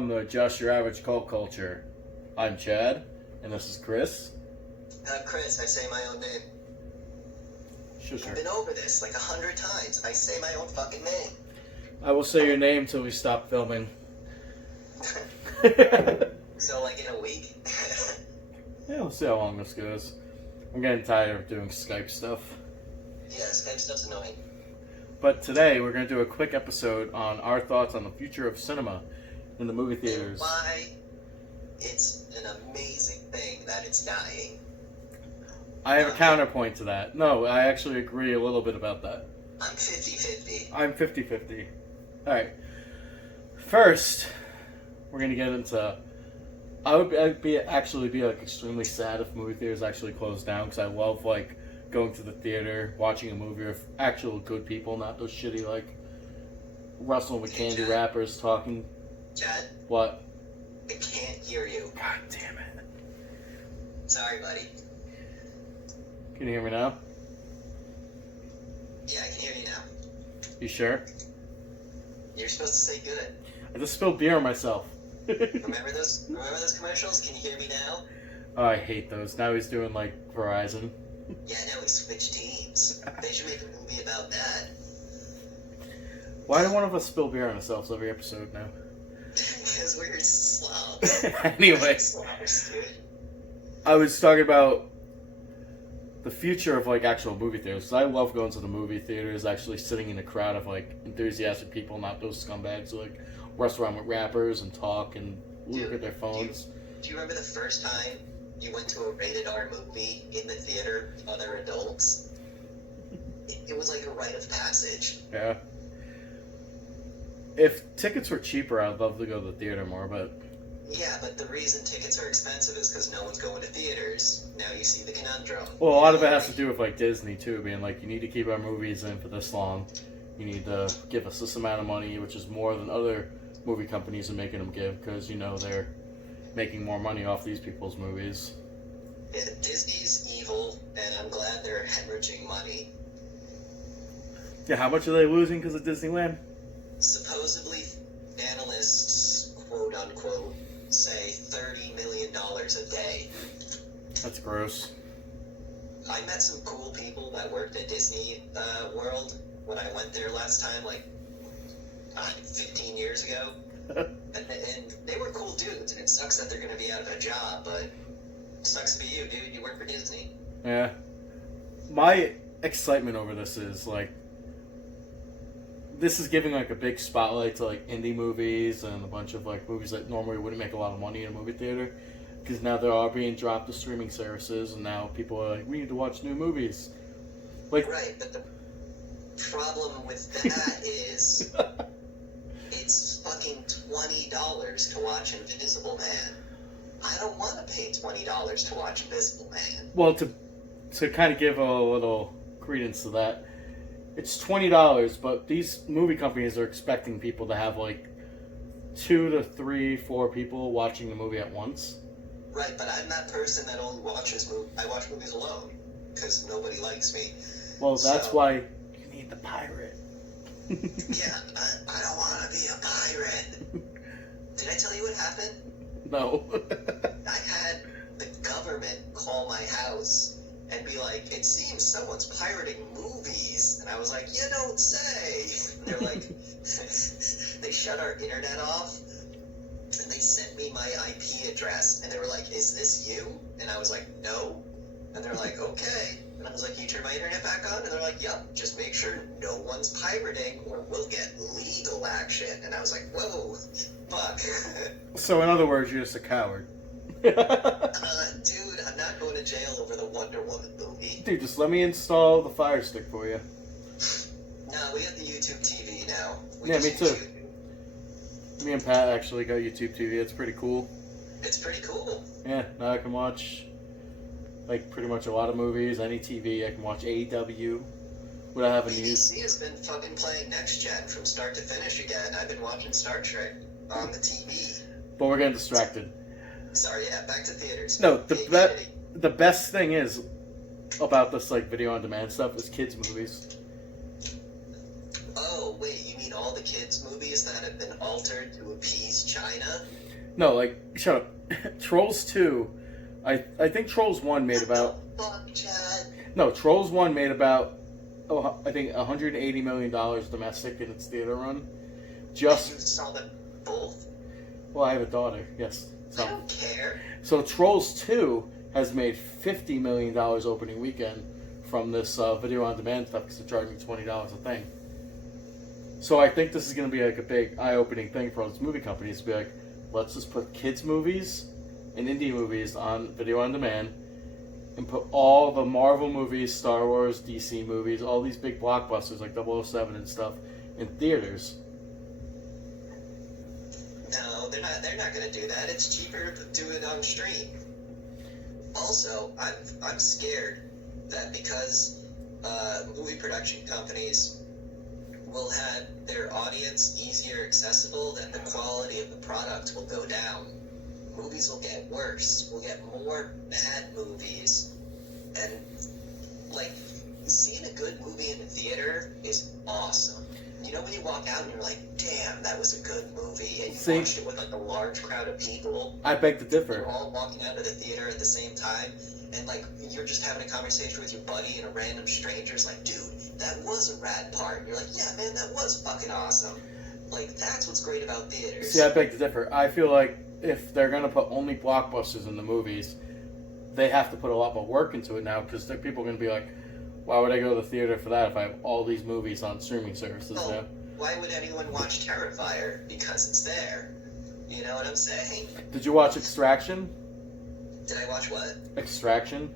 welcome to Just Your Average Cult Culture. I'm Chad, and this is Chris. Chris, I say my own name. Sure. I've been over this like 100 times. I say my own fucking name. I will say your name till we stop filming. So, like in a week? Yeah, we'll see how long this goes. I'm getting tired of doing Skype stuff. Yeah, Skype stuff's annoying. But today, we're going to do a quick episode on our thoughts on the future of cinema in the movie theaters. And why it's an amazing thing that it's dying. I have a counterpoint to that. No, I actually agree a little bit about that. I'm 50-50. I'm 50-50. Alright. First, we're going to get into... I'd be extremely sad if movie theaters actually closed down, because I love, going to the theater, watching a movie with actual good people, not those shitty, wrestling with candy wrappers talking. Chad? What? I can't hear you. God damn it. Sorry, buddy. Can you hear me now? Yeah, I can hear you now. You sure? You're supposed to say good. I just spilled beer on myself. Remember those commercials? Can you hear me now? Oh, I hate those. Now he's doing, Verizon. Yeah, now we switch teams. They should make a movie about that. Why do one of us spill beer on ourselves every episode now? Because we're slobs. Anyway. Slobs, dude. I was talking about the future of, actual movie theaters. 'Cause I love going to the movie theaters, actually sitting in a crowd of, enthusiastic people, not those scumbags who, wrestle around with rappers and talk and look at their phones. Do you remember the first time you went to a rated R movie in the theater with other adults? It was like a rite of passage. Yeah. If tickets were cheaper, I'd love to go to the theater more, but... Yeah, but the reason tickets are expensive is because no one's going to theaters. Now you see the conundrum. Well, a lot of it has to do with, Disney, too, being you need to keep our movies in for this long. You need to give us this amount of money, which is more than other movie companies are making them give, because, they're making more money off these people's movies. Yeah, Disney's evil, and I'm glad they're hemorrhaging money. Yeah, how much are they losing because of Disneyland? Supposedly, analysts, quote-unquote, say $30 million a day. That's gross. I met some cool people that worked at Disney World when I went there last time, 15 years ago. and they were cool dudes, and it sucks that they're going to be out of a job, but it sucks to be you, dude. You work for Disney. Yeah. My excitement over this is, this is giving, a big spotlight to, indie movies and a bunch of, movies that normally wouldn't make a lot of money in a movie theater. Because now they're all being dropped to streaming services, and now people are we need to watch new movies. Right, but the problem with that is it's fucking $20 to watch Invisible Man. I don't want to pay $20 to watch Invisible Man. Well, to kind of give a little credence to that, it's $20, but these movie companies are expecting people to have 2 to 3, 4 people watching the movie at once. Right, but I'm that person that only watches I watch movies alone because nobody likes me. Well, that's why you need the pirate. Yeah, I don't want to be a pirate. Did I tell you what happened? No. I had the government call my house and be like, it seems someone's pirating movies. And I was like, you don't say. And they're like, they shut our internet off and they sent me my IP address. And they were like, is this you? And I was like, no. And they're like, okay. And I was like, can you turn my internet back on? And they're like, yep, just make sure no one's pirating or we'll get legal action. And I was like, whoa, fuck. So in other words, you're just a coward. Dude, I'm not going to jail over the Wonder Woman movie. Dude, just let me install the Fire Stick for you. No, we have the YouTube TV now. Yeah, me too. Me and Pat actually got YouTube TV. It's pretty cool. It's pretty cool. Yeah, now I can watch pretty much a lot of movies, any TV. I can watch AEW. What I haven't used. BBC has been fucking playing Next Gen from start to finish again. I've been watching Star Trek on the TV. But we're getting distracted. Sorry, yeah, back to theaters. No, the best thing is about this video on demand stuff is kids movies. Oh, wait, you mean all all the kids' movies that have been altered to appease China. No, like, shut up. Trolls 2, I think Trolls 1 made about... What the fuck, Chad? No, Trolls 1 made about, I think, $180 million domestic in its theater run. Just... You saw them both? Well, I have a daughter, yes. So, I don't care. So Trolls 2 has made $50 million opening weekend from this video on demand stuff because they're charging $20 a thing. So I think this is going to be like a big eye-opening thing for all these movie companies to be like, let's just put kids' movies and indie movies on video on demand and put all the Marvel movies, Star Wars, DC movies, all these big blockbusters like 007 and stuff in theaters. No, they're not going to do that. It's cheaper to do it on stream. Also, I'm scared that because movie production companies will have their audience easier accessible, that the quality of the product will go down. Movies will get worse. We'll get more bad movies. And, like, seeing a good movie in the theater is awesome. You know when you walk out and you're like, damn, that was a good movie, and you watched it with, like, a large crowd of people. I beg to differ. You're all walking out of the theater at the same time, and, like, you're just having a conversation with your buddy, and a random stranger's like, dude, that was a rad part. And you're like, yeah, man, that was fucking awesome. Like, that's what's great about theaters. See, I beg to differ. I feel like if they're going to put only blockbusters in the movies, they have to put a lot more work into it now, because people are going to be like, why would I go to the theater for that if I have all these movies on streaming services now? Why would anyone watch Terrifier? Because it's there. You know what I'm saying? Did you watch Extraction? Did I watch what? Extraction?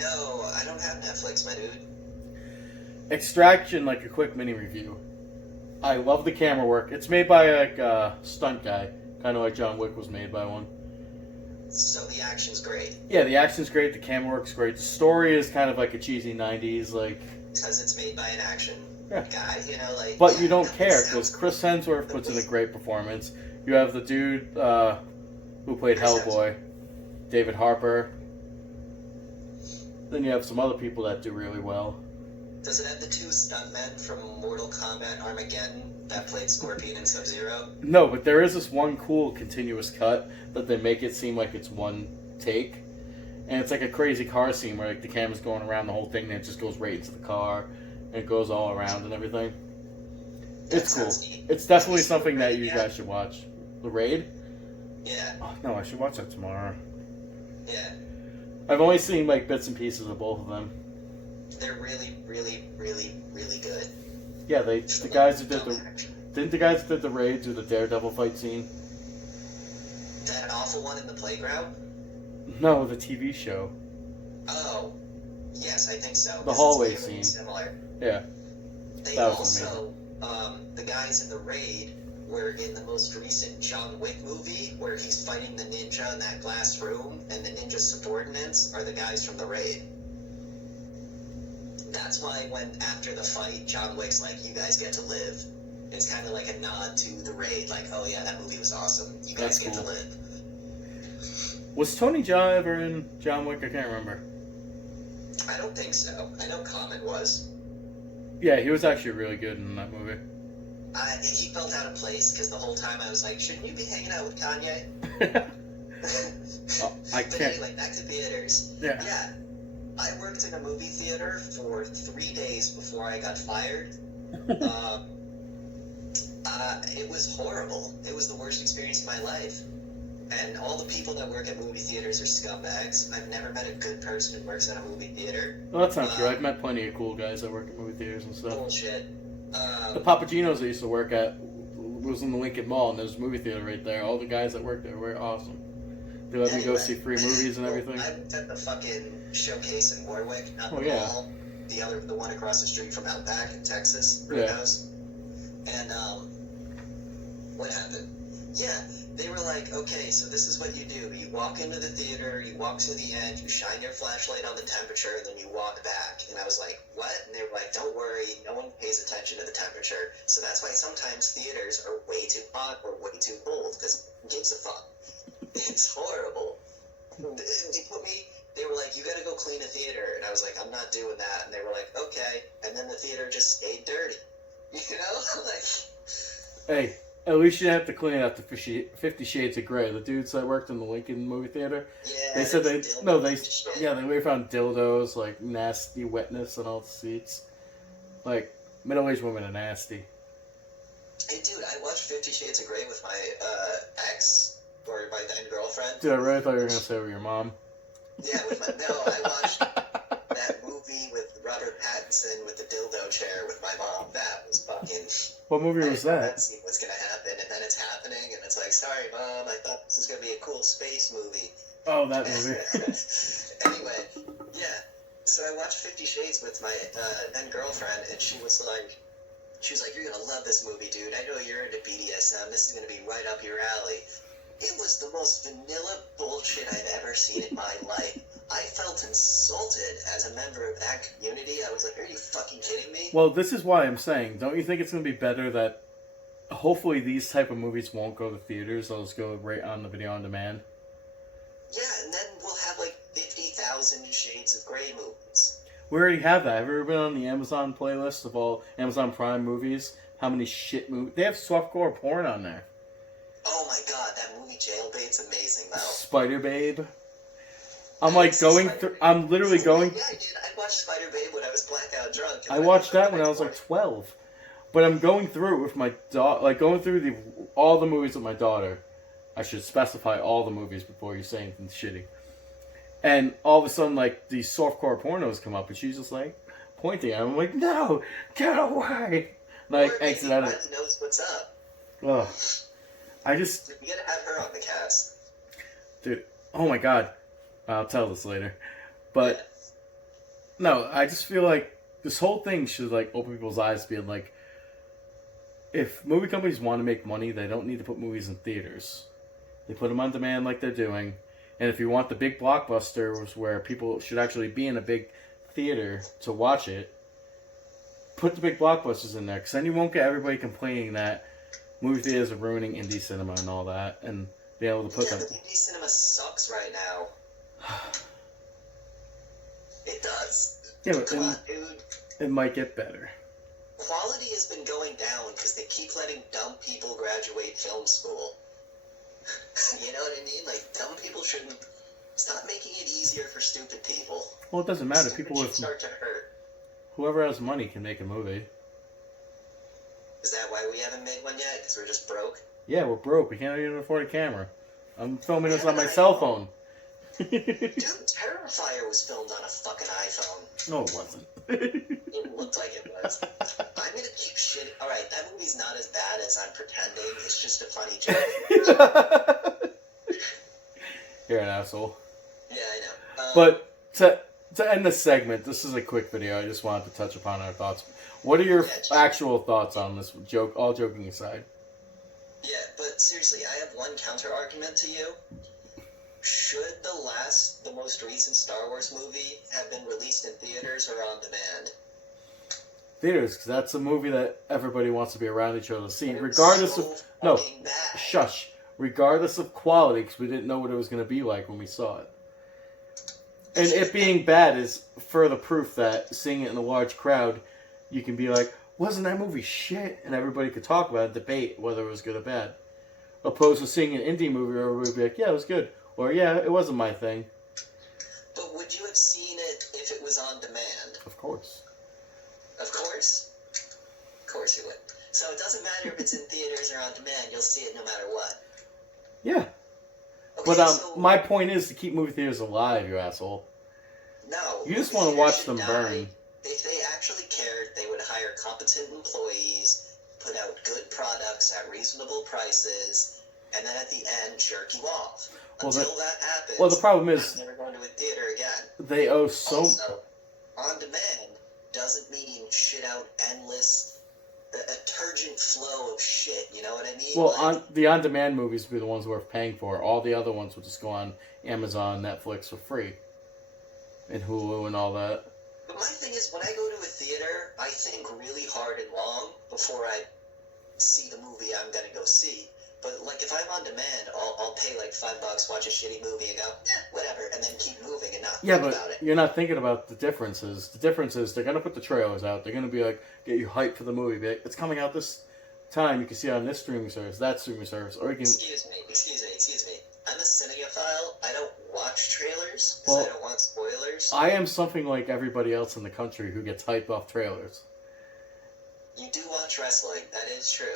No, I don't have Netflix, my dude. Extraction, like a quick mini review. I love the camera work. It's made by like a stunt guy, kind of like John Wick was made by one. So the action's great. Yeah, the action's great. The camera work's great. The story is kind of like a cheesy '90s, like. Because it's made by an action guy, you know, like. But you don't care because Chris Hemsworth puts in a great performance. You have the dude who played Hellboy, David Harper. Then you have some other people that do really well. Does it have the two stuntmen from Mortal Kombat Armageddon that played Scorpion and Sub-Zero? No, but there is this one cool continuous cut that they make it seem like it's one take. And it's like a crazy car scene where like the camera's going around the whole thing and it just goes right into the car and it goes all around and everything. It's cool. It's definitely something that you guys should watch. The Raid? Yeah. Oh, no, I should watch that tomorrow. Yeah. I've only seen like bits and pieces of both of them. They're really, really, really, really good. Yeah, the guys who did didn't the guys who did the Raid do the Daredevil fight scene? That awful one in the playground? No, the TV show. Oh, yes, I think so. The hallway scene. Similar. Yeah. They That was also, the guys in the Raid were in the most recent John Wick movie, where he's fighting the ninja in that glass room, and the ninja subordinates are the guys from the Raid. That's why when, after the fight, John Wick's like, you guys get to live. It's kind of like a nod to the Raid, like, oh yeah, that movie was awesome. You guys get to live. Was Tony Jaa ever in John Wick? I can't remember. I don't think so. I know Common was. Yeah, he was actually really good in that movie. He felt out of place, because the whole time I was like, shouldn't you be hanging out with Kanye? I But can't. anyway, back to theaters. Yeah. I worked in a movie theater for 3 days before I got fired. It was horrible. It was the worst experience of my life. And all the people that work at movie theaters are scumbags. I've never met a good person who works at a movie theater. Well, that's not true. I've met plenty of cool guys that work at movie theaters and stuff. Bullshit. The Papagenos I used to work at was in the Lincoln Mall, and there's a movie theater right there. All the guys that worked there were awesome. They let me go see free movies and everything. I worked at the fucking Showcase in Warwick, not the Oh, mall. The one across the street from Outback in Texas, Roadhouse. And what happened? Yeah, they were like, okay, so this is what you do. You walk into the theater, you walk to the end, you shine your flashlight on the temperature, and then you walk back. And I was like, what? And they were like, don't worry, no one pays attention to the temperature. So that's why sometimes theaters are way too hot or way too cold, because who gives a fuck? It's horrible. They were like, you gotta go clean a theater. And I was like, I'm not doing that. And they were like, okay. And then the theater just stayed dirty. You know, like. Hey, at least you didn't have to clean out the 50 Shades of Grey. The dudes that worked in the Lincoln movie theater, Yeah, they said shit. they found dildos, like nasty wetness on all the seats. Like, middle-aged women are nasty. Hey, dude, I watched 50 Shades of Grey with my ex, or my then girlfriend. Dude, I really thought you were gonna say with your mom. Yeah, I watched that movie with Robert Pattinson with the dildo chair with my mom. That was fucking. What movie was that? That scene was gonna happen, and then it's happening, and it's like, sorry, Mom, I thought this was gonna be a cool space movie. Oh, that movie. Anyway, yeah. So I watched 50 Shades with my then girlfriend, and she was like, you're gonna love this movie, dude. I know you're into BDSM. This is gonna be right up your alley. It was the most vanilla bullshit I'd ever seen in my life. I felt insulted as a member of that community. I was like, are you fucking kidding me? Well, this is why I'm saying, don't you think it's going to be better that hopefully these type of movies won't go to theaters, they'll just go right on the video on demand? Yeah, and then we'll have like 50,000 Shades of Grey movies. We already have that. Have you ever been on the Amazon playlist of all Amazon Prime movies? How many shit movies? They have softcore porn on there. Oh my god, that movie Jailbait's amazing though. Spider Babe. I'm like going through. I'm literally going. Yeah, I did. I watched Spider Babe when I was blackout drunk. I watched that when I was like 12. But I'm going through it with my daughter. Like going through all the movies with my daughter. I should specify all the movies before you say anything shitty. And all of a sudden, like these softcore pornos come up, and she's just like pointing at him. I'm like, no, get away! Like exit out of it. Knows what's up. Ugh. I just. We gotta have her on the cast. Dude, oh my god. I'll tell this later. But, no, I just feel like this whole thing should, like, open people's eyes being like, if movie companies want to make money, they don't need to put movies in theaters. They put them on demand like they're doing. And if you want the big blockbusters where people should actually be in a big theater to watch it, put the big blockbusters in there. Because then you won't get everybody complaining that movie theaters are ruining indie cinema and all that. And be able to put them... but indie cinema sucks right now. It does. Yeah, but come on, dude. It might get better. Quality has been going down because they keep letting dumb people graduate film school. You know what I mean? Like, dumb people shouldn't... Stop making it easier for stupid people. Well, it doesn't matter. Stupid People with... start to hurt. Whoever has money can make a movie. Is that why we haven't made one yet? Because we're just broke? Yeah, we're broke. We can't even afford a camera. I'm filming this on my cell phone. Dude, Terrifier was filmed on a fucking iPhone. No, it wasn't. It looked like it was. I'm gonna keep shitting. Alright, that movie's not as bad as I'm pretending. It's just a funny joke. You're an asshole. Yeah, I know. But to end this segment, this is a quick video. I just wanted to touch upon our thoughts. What are your actual thoughts on this joke, all joking aside? Yeah, but seriously, I have one counter argument to you. Should the most recent Star Wars movie have been released in theaters or on demand? Theaters, because that's a movie that everybody wants to be around each other to see, regardless of... No, shush. Regardless of quality, because we didn't know what it was going to be like when we saw it. And it being bad is further proof that seeing it in a large crowd, you can be like, wasn't that movie shit? And everybody could talk about it, debate whether it was good or bad. Opposed to seeing an indie movie where everybody would be like, yeah, it was good. Or, yeah, it wasn't my thing. But would you have seen it if it was on demand? Of course. Of course? Of course you would. So it doesn't matter if it's in theaters or on demand, you'll see it no matter what. Yeah. Okay, But so my point is to keep movie theaters alive, you asshole. No. You just want to watch them burn. If they actually cared, they would hire competent employees, put out good products at reasonable prices, and then at the end jerk you off. Until that happens, well, the problem is... I'm never going to a theater again. They owe so... Also, on demand doesn't mean shit out endless, a turgent flow of shit, you know what I mean? Well, the on-demand movies would be the ones worth paying for. All the other ones would just go on Amazon, Netflix for free. And Hulu and all that. But my thing is, when I go to a theater, I think really hard and long before I see the movie I'm going to go see. But like if I'm on demand, I'll pay like $5, watch a shitty movie, and go, whatever, and then keep moving and not Yeah, think but about it. you're not thinking about the differences. The difference is they're gonna put the trailers out. They're gonna be like, get you hyped for the movie. Be like, it's coming out this time. You can see it on this streaming service, that streaming service, or you can. Excuse me. I'm a cinephile. I don't watch trailers because Well, I don't want spoilers. I am something like everybody else in the country who gets hyped off trailers. You do watch wrestling. That is true.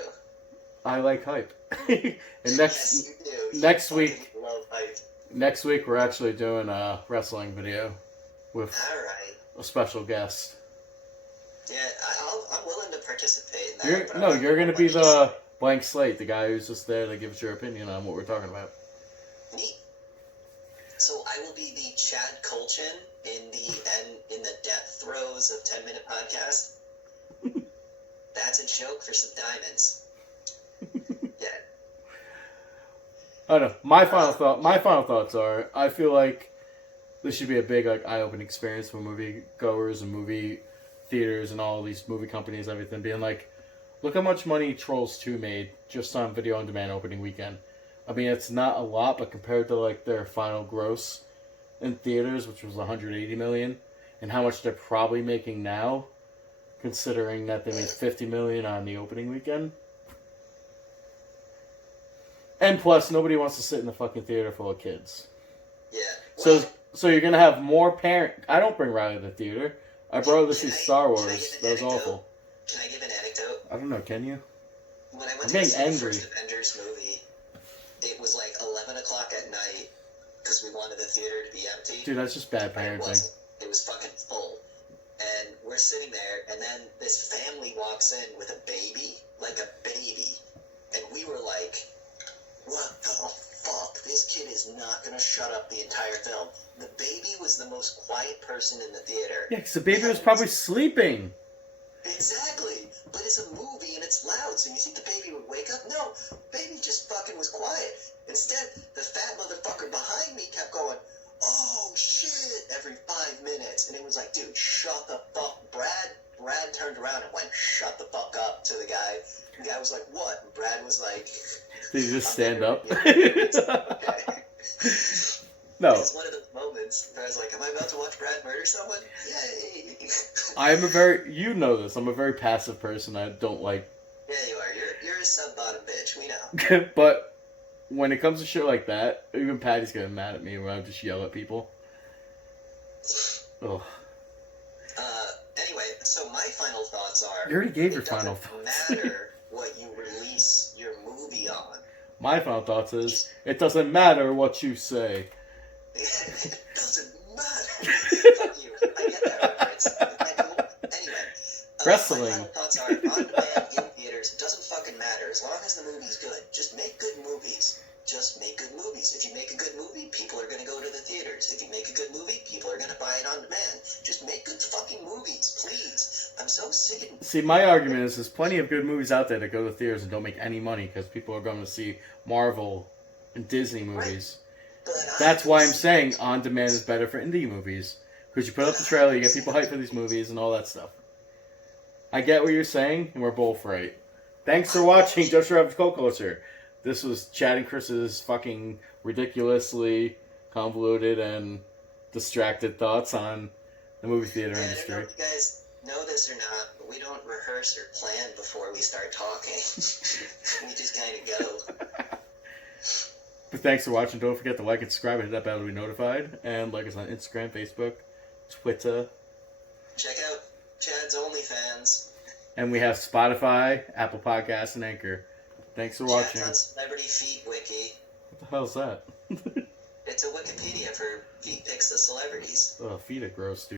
I like hype. And Yes, you do. next You week- fucking love hype. next week we're actually doing a wrestling video with All right. a special guest. Yeah, I'm willing to participate in that. but I don't You're know gonna what be you the say. blank slate, the guy who's just there to give us your opinion on what we're talking about. Neat. So I will be the Chad Colchin in the death throes of 10-minute podcast. That's a joke for some diamonds. Yeah. I don't know. My final thoughts are: I feel like this should be a big eye-opening experience for movie goers and movie theaters and all these movie companies, everything being like, look how much money Trolls 2 made just on video on demand opening weekend. I mean, it's not a lot, but compared to like their final gross in theaters, which was 180 million, and how much they're probably making now, considering that they made 50 million on the opening weekend. And plus, nobody wants to sit in the fucking theater full of kids. Yeah. So you're gonna have more parent. I don't bring Riley to the theater. I brought her to see Can I- Star can I Wars. give an That was anecdote? awful. Can I give an anecdote? I don't know. Can you? When I I'm went to getting see angry. the first Avengers movie, it was like 11 o'clock at night because we wanted the theater to be empty. Dude, that's just bad But it parenting. wasn't. It was fucking full. And we're sitting there, and then this family walks in with a baby, like a baby. And we were like, what the fuck? This kid is not going to shut up the entire film. The baby was the most quiet person in the theater. Yeah, because the baby was probably sleeping. Exactly. But it's a movie and it's loud, so you think the baby would wake up? No. Baby just fucking was quiet. Instead, the fat motherfucker behind me kept going, oh shit, every 5 minutes. And it was like, dude, shut the fuck. Brad turned around and went, shut the fuck up to the guy. The guy was like, what? And Brad was like, Did you just stand up? okay. No. It's one of those moments where I was like, am I about to watch Brad murder someone? Yay. You know this, I'm a very passive person. I don't like, Yeah, you are. You're a sub-bottom bitch. We know. but when it comes to shit like that, even Patty's getting mad at me when I just yell at people. Ugh. Anyway, so my final thoughts are... You already gave your it final doesn't thoughts. matter what you release your movie on. My final thoughts is, it doesn't matter what you say. It doesn't matter. Fuck you. I get that reference. Anyway. Wrestling. My final thoughts are, on demand, in theaters, it doesn't fucking matter. As long as the movie's good. Just make good movies. Just make good movies. If you make a good movie, people are going to go to the theaters. If you make a good movie, people are going to buy it on demand. Just make good fucking movies, please. I'm so sick of... See, my argument is there's plenty of good movies out there that go to theaters and don't make any money because people are going to see Marvel and Disney movies. But That's why I'm saying on demand is better for indie movies. Because you put up the trailer, you get people hyped for these movies and all that stuff. I get what you're saying, and we're both right. Thanks for watching Just Your Average Cult Culture. This was Chad and Chris's fucking ridiculously convoluted and distracted thoughts on the movie theater I don't know industry. if you guys know this or not, but we don't rehearse or plan before we start talking. We just kind of go. But thanks for watching. Don't forget to like and subscribe and hit that bell to be notified. And like us on Instagram, Facebook, Twitter. Check out Chad's OnlyFans. And we have Spotify, Apple Podcasts, and Anchor. Thanks for watching. Chad's on Celebrity Feet Wiki. What the hell's that? It's a Wikipedia for feet pics of celebrities. Oh, feet are gross, dude.